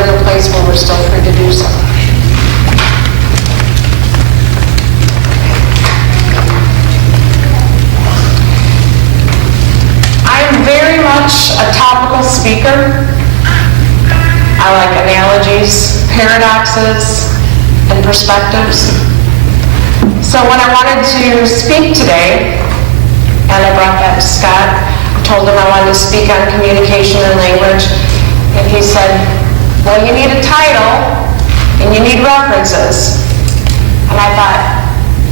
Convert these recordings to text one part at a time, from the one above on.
in a place where we're still free to do so. I am very much a topical speaker. I like analogies, paradoxes, and perspectives. So when I wanted to speak today, and I brought that to Scott, I told him I wanted to speak on communication and language, and he said, well, you need a title, and you need references. And I thought,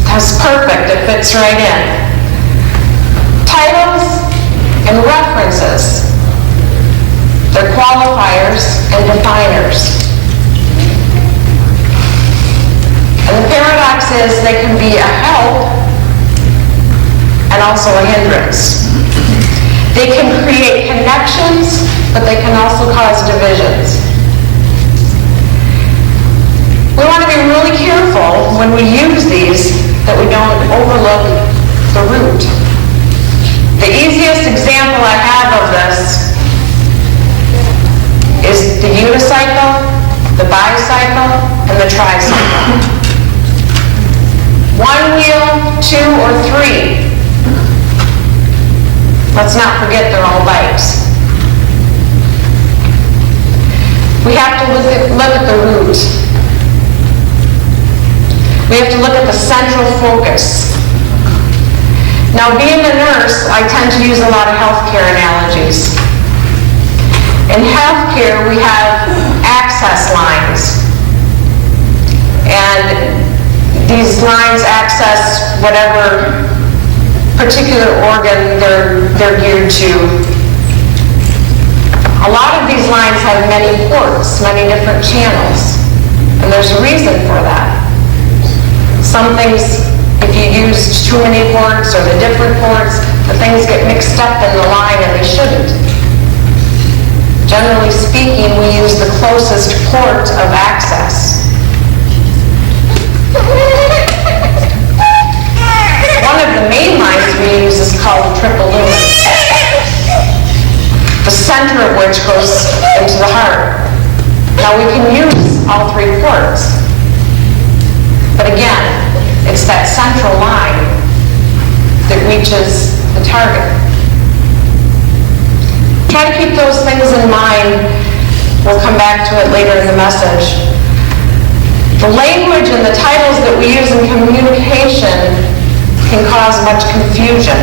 that's perfect, it fits right in. Titles and references, they're qualifiers and definers. And the paradox is they can be a help and also a hindrance. They can create connections, but they can also cause divisions. We want to be really careful when we use these that we don't overlook the root. The easiest example I have of this is the unicycle, the bicycle, and the tricycle. One wheel, two, or three. Let's not forget they're all bikes. We have to look at the root. We have to look at the central focus. Now, being a nurse, I tend to use a lot of healthcare analogies. In healthcare, we have access lines. And these lines access whatever particular organ they're geared to. A lot of these lines have many ports, many different channels, and there's a reason for that. Some things, if you use too many ports or the different ports, the things get mixed up in the line and they shouldn't. Generally speaking, we use the closest port of access. One of the main lines we use is called triple lumen, the center of which goes into the heart. Now we can use all three ports, but again, it's that central line that reaches the target. Try to keep those things in mind. We'll come back to it later in the message. The language and the titles that we use in communication can cause much confusion.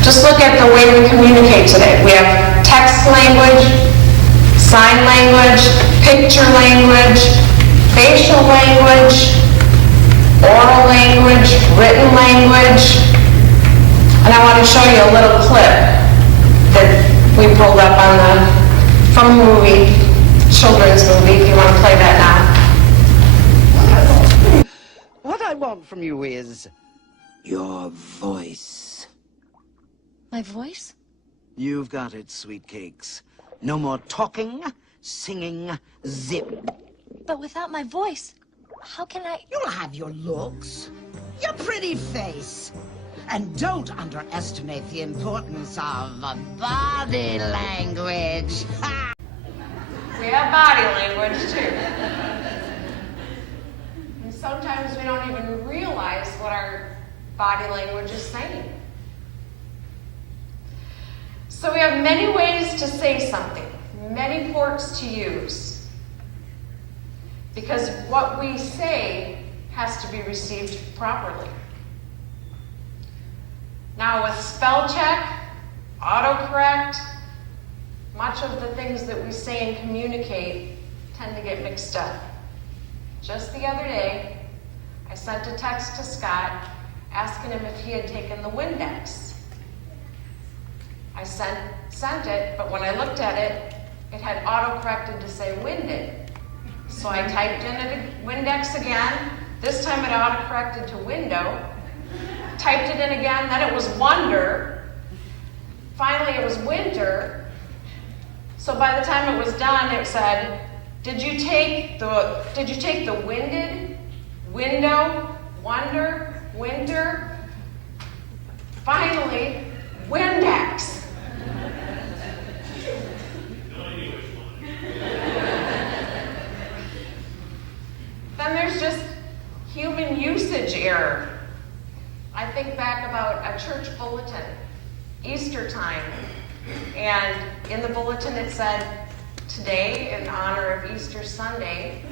Just look at the way we communicate today. We have text language, sign language, picture language, facial language, oral language, written language. And I want to show you a little clip that we pulled up from a movie, children's movie, if you want to play that now. What I want from you is your voice. My voice? You've got it, sweet cakes. No more talking, singing, zip. But without my voice, how can I... You'll have your looks, your pretty face. And don't underestimate the importance of body language. We have body language too. And sometimes we don't even realize what our body language is saying. So we have many ways to say something, many ports to use. Because what we say has to be received properly. Now with spell check, autocorrect, much of the things that we say and communicate tend to get mixed up. Just the other day, I sent a text to Scott asking him if he had taken the Windex. I sent it, but when I looked at it, it had autocorrected to say winded. So I typed in a Windex again. This time it autocorrected to window. Typed it in again, then it was wonder. Finally it was winter. So by the time it was done, it said, did you take the winded, window, wonder, winter? Finally, Windex. usage error. I think back about a church bulletin, Easter time, and in the bulletin it said, today, in honor of Easter Sunday,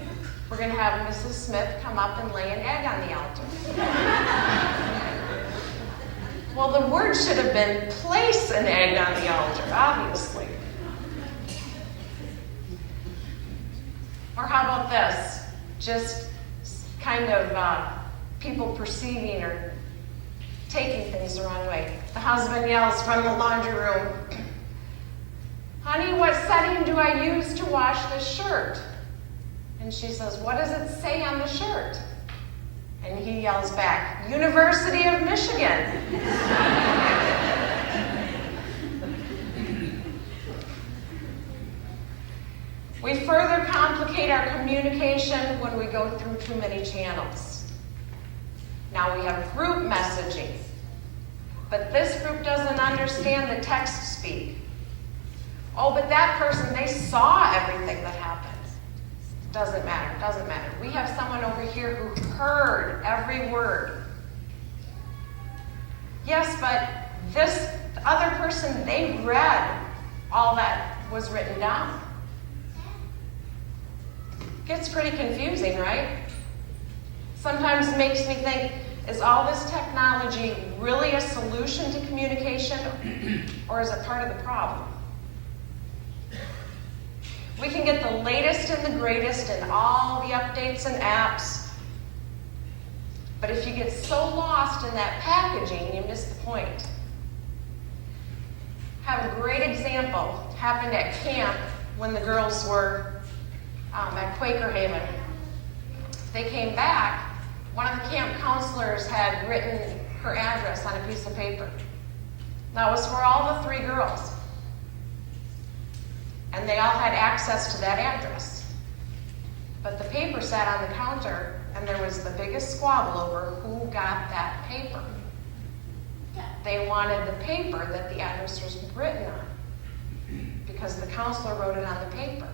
we're going to have Mrs. Smith come up and lay an egg on the altar. Well, the word should have been place an egg on the altar, obviously. Or how about this? Just kind of people perceiving or taking things the wrong way. The husband yells from the laundry room, "Honey, what setting do I use to wash this shirt?" And she says, "What does it say on the shirt?" And he yells back, "University of Michigan." We further complicate our communication when we go through too many channels. Now we have group messaging, but this group doesn't understand the text speak. Oh, but that person, they saw everything that happened. Doesn't matter, doesn't matter. We have someone over here who heard every word. Yes, but this other person, they read all that was written down. Gets pretty confusing, right? Sometimes makes me think, is all this technology really a solution to communication, or is it part of the problem? We can get the latest and the greatest in all the updates and apps, but if you get so lost in that packaging, you miss the point. Have a great example. Happened at camp when the girls were at Quaker Haven. They came back. One of the camp counselors had written her address on a piece of paper. That was for all the 3 girls. And they all had access to that address. But the paper sat on the counter, and there was the biggest squabble over who got that paper. They wanted the paper that the address was written on, because the counselor wrote it on the paper.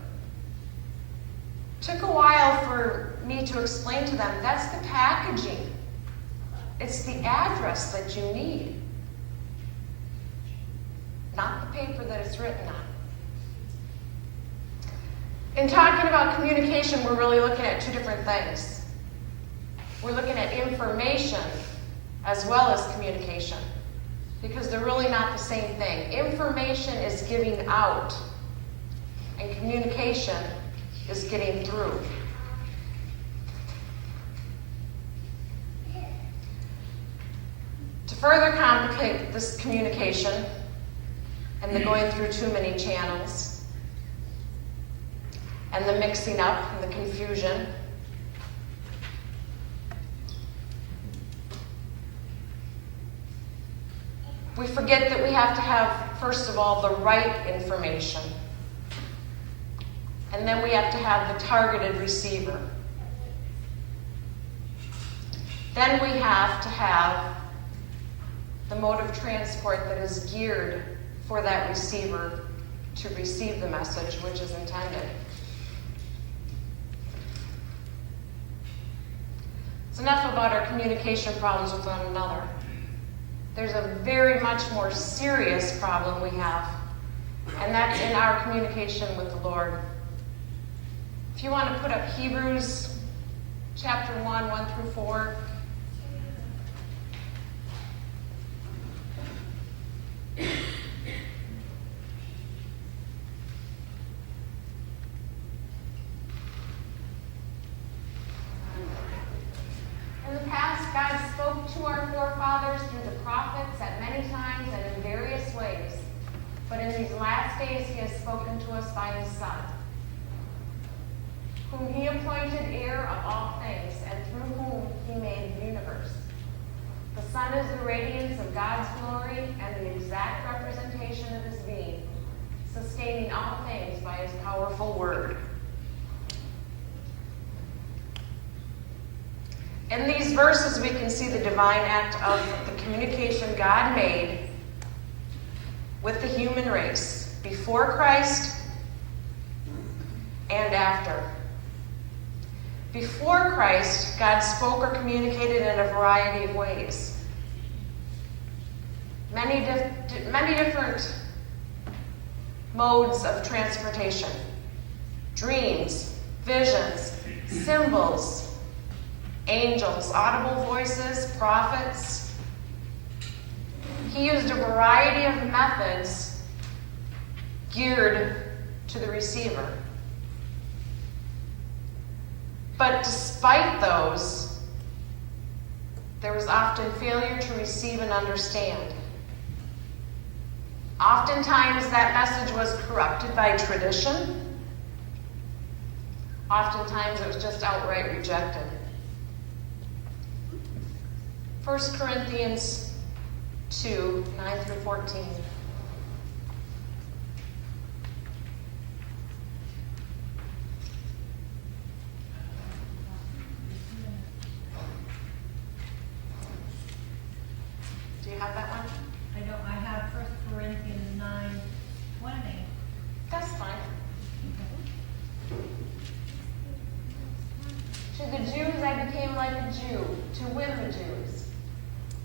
Took a while for me to explain to them, that's the packaging. It's the address that you need, not the paper that it's written on. In talking about communication, we're really looking at 2 different things. We're looking at information as well as communication, because they're really not the same thing. Information is giving out, and communication is getting through. To further complicate this communication and the going through too many channels and the mixing up and the confusion, we forget that we have to have, first of all, the right information. And then we have to have the targeted receiver. Then we have to have the mode of transport that is geared for that receiver to receive the message which is intended. It's enough about our communication problems with one another. There's a very much more serious problem we have, and that's in our communication with the Lord. If you want to put up Hebrews chapter 1, 1 through 4. In the past, God spoke to our forefathers through the prophets at many times and in various ways. But in these last days, he has spoken to us by his Son, whom he appointed heir of all things, and through whom he made the universe. The Son is the radiance of God's glory and the exact representation of his being, sustaining all things by his powerful word. In these verses, we can see the divine act of the communication God made with the human race before Christ and after. Before Christ, God spoke or communicated in a variety of ways. Many different modes of transportation. Dreams, visions, symbols, angels, audible voices, prophets. He used a variety of methods geared to the receiver. But despite those, there was often failure to receive and understand. Oftentimes that message was corrupted by tradition. Oftentimes it was just outright rejected. 1 Corinthians 2, 9 through 14. Do you have that one? I know I have 1 Corinthians 9, 1 and 8. That's fine. To the Jews I became like a Jew, to win the Jews.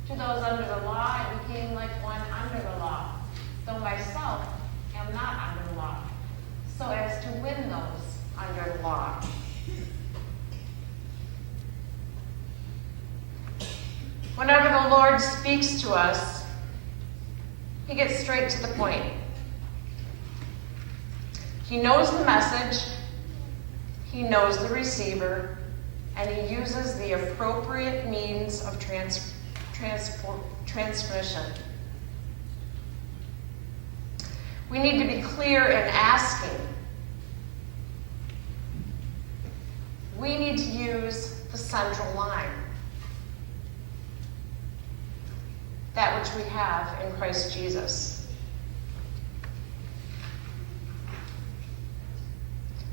To those under the law I became like one under the law, though myself am not under the law, so as to win those under the law. Whenever the Lord speaks to us, he gets straight to the point. He knows the message, he knows the receiver, and he uses the appropriate means of transmission. We need to be clear in asking. We need to use the central line. That which we have in Christ Jesus.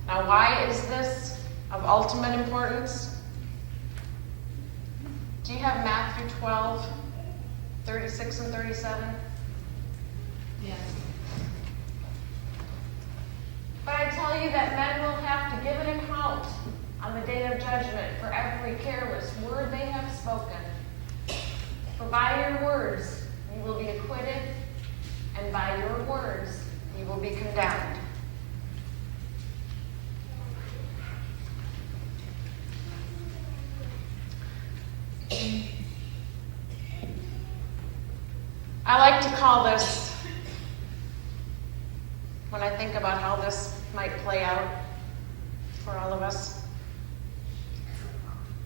Now, why is this of ultimate importance? Do you have Matthew 12, 36 and 37? Yes. But I tell you that men will have to give an account on the day of judgment for every careless word they have spoken. For by your words you will be acquitted, and by your words you will be condemned. I like to call this, when I think about how this might play out for all of us,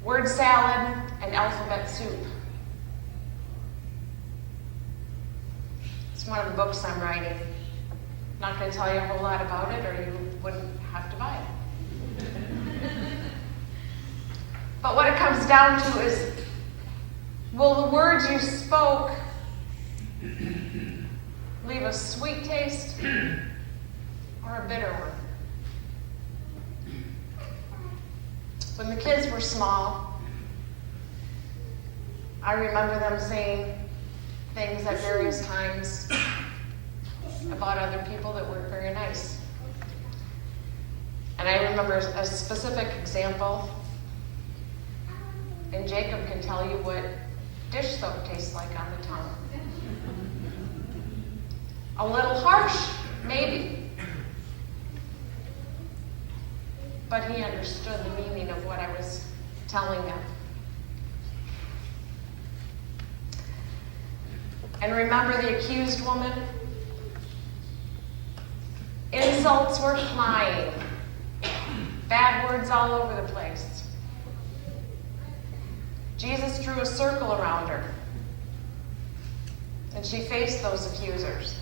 word salad and alphabet soup. It's one of the books I'm writing. I'm not going to tell you a whole lot about it, or you wouldn't have to buy it. But what it comes down to is, will the words you spoke leave a sweet taste or a bitter one? When the kids were small, I remember them saying things at various times about other people that weren't very nice. And I remember a specific example, and Jacob can tell you what dish soap tastes like on the tongue. A little harsh, maybe. But he understood the meaning of what I was telling him. And remember the accused woman? Insults were flying. Bad words all over the place. Jesus drew a circle around her. And she faced those accusers.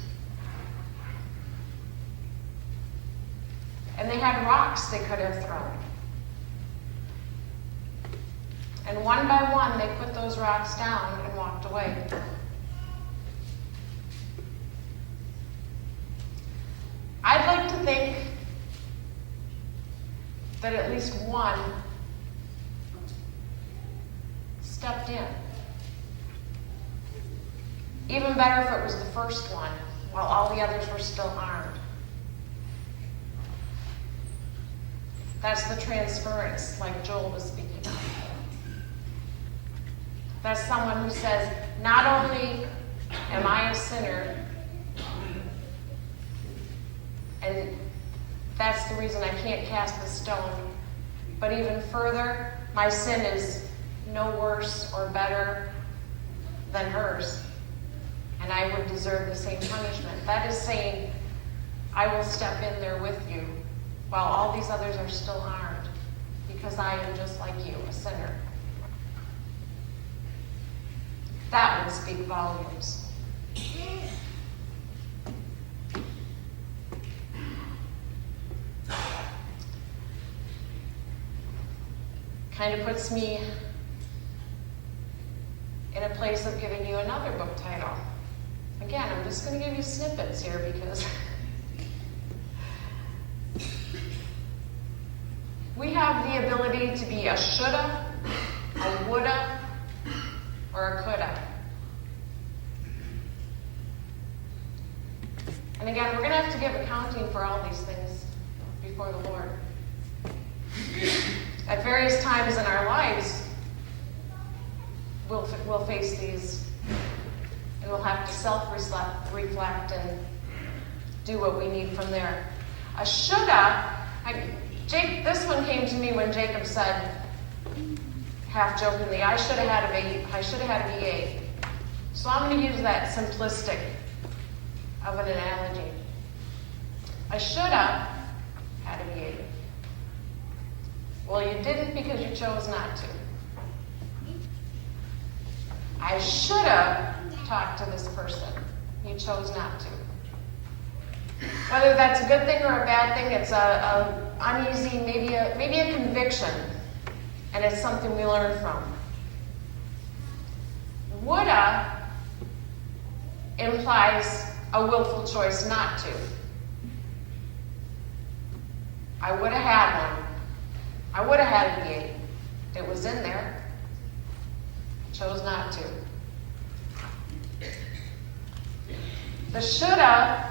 And they had rocks they could have thrown. And one by one, they put those rocks down and walked away. I'd like to think that at least one stepped in. Even better if it was the first one, while all the others were still armed. That's the transference, like Joel was speaking of. That's someone who says, not only am I a sinner, and that's the reason I can't cast the stone, but even further, my sin is no worse or better than hers, and I would deserve the same punishment. That is saying, I will step in there with you while all these others are still harmed, because I am just like you, a sinner. That would speak volumes. Kind of puts me in a place of giving you another book title. Again, I'm just going to give you snippets here because we have the ability to be a shoulda, a woulda, or a coulda. And again, we're going to have to give accounting for all these things before the Lord. At various times in our lives, we'll face these, and we'll have to self-reflect and do what we need from there. A shoulda, this one came to me when Jacob said, half jokingly, I should have had a VA. So I'm going to use that simplistic of an analogy. I should have had a VA. Well, you didn't because you chose not to. I should have talked to this person. You chose not to. Whether that's a good thing or a bad thing, it's a uneasy, maybe a conviction, and it's something we learn from. Woulda implies a willful choice not to. I would have had one. I would have had a VA. It was in there. Chose not to. The shoulda,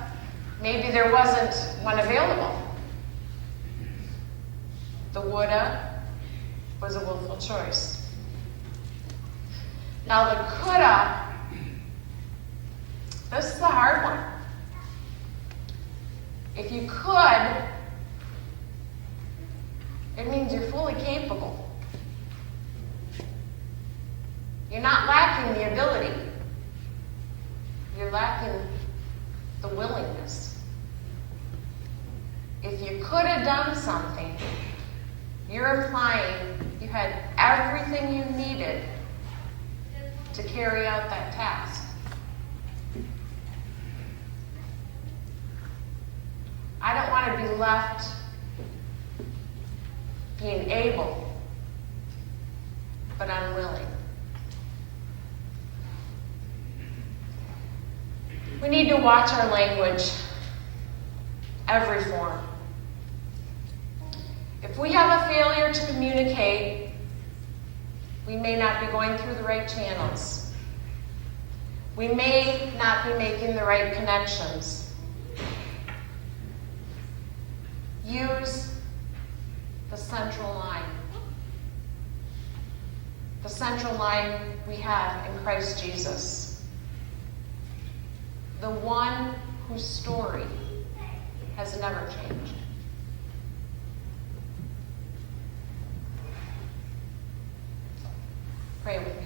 maybe there wasn't one available. The woulda was a willful choice. Now the coulda, this is the hard one. If you could, it means you're fully capable. You're not lacking the ability. You're lacking the willingness. If you could have done something, you're implying you had everything you needed to carry out that task. I don't want to be left being able, but unwilling. We need to watch our language, every form. If we have a failure to communicate, we may not be going through the right channels. We may not be making the right connections. Use the central line. The central line we have in Christ Jesus. The one whose story has never changed. Pray with me.